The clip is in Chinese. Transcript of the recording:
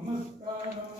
नमस्कारं